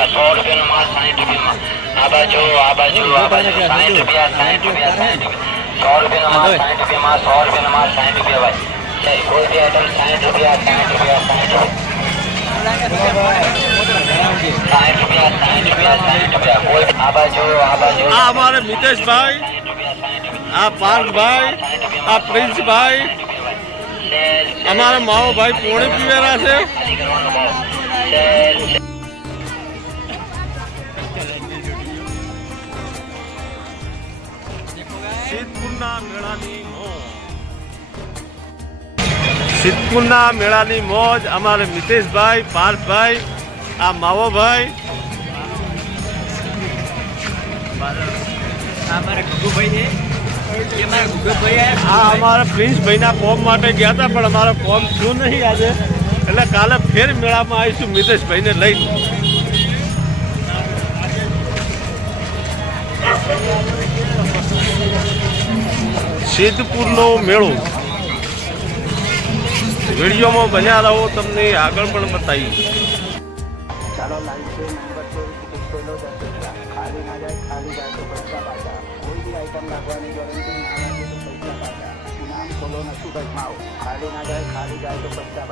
રૂપિયા સો રૂપિયાનો માલ સાઠ રૂપિયામાં આ બાજુ આ બાજુ આ બાજુ સાઠ રૂપિયા સાઠ રૂપિયા સાઠ રૂપિયા સો રૂપિયાનો માલ સાઠ રૂપિયામાં સો રૂપિયાનો સાઠ રૂપિયા ભાઈ કોઈ બી આઈટમ સાઠ રૂપિયા સાઠ રૂપિયા સાહીઠ રૂપિયા આ અમારે મિતેશભાઈ, આ પાર્થભાઈ, આ પ્રિન્સભાઈ, અમારા માવોભાઈ પોણી પીવેરા છે. મેળાની મોજ. સિદ્ધપુરના મેળાની મોજ અમારે મિતેશભાઈ પાર્થભાઈ આ માવોભાઈ. અમારા પ્રિન્સભાઈના કોમ માટે ગયા હતા પણ અમારો કોમ થયું નહીં આજે. એટલે કાલે ફેર મેળામાં આવીશું મિતેશભાઈને લઈને. સિદ્ધપુરનો મેળો. વિડીયોમાં બન્યા રહો તમને આગળ પણ બતાવી. ચાલો છે, નંબર ખાલી ના જાય, ખાલી જાય તો પૈસા પાછા. ખોલો ને જાય, ખાલી જાય તો પૈસા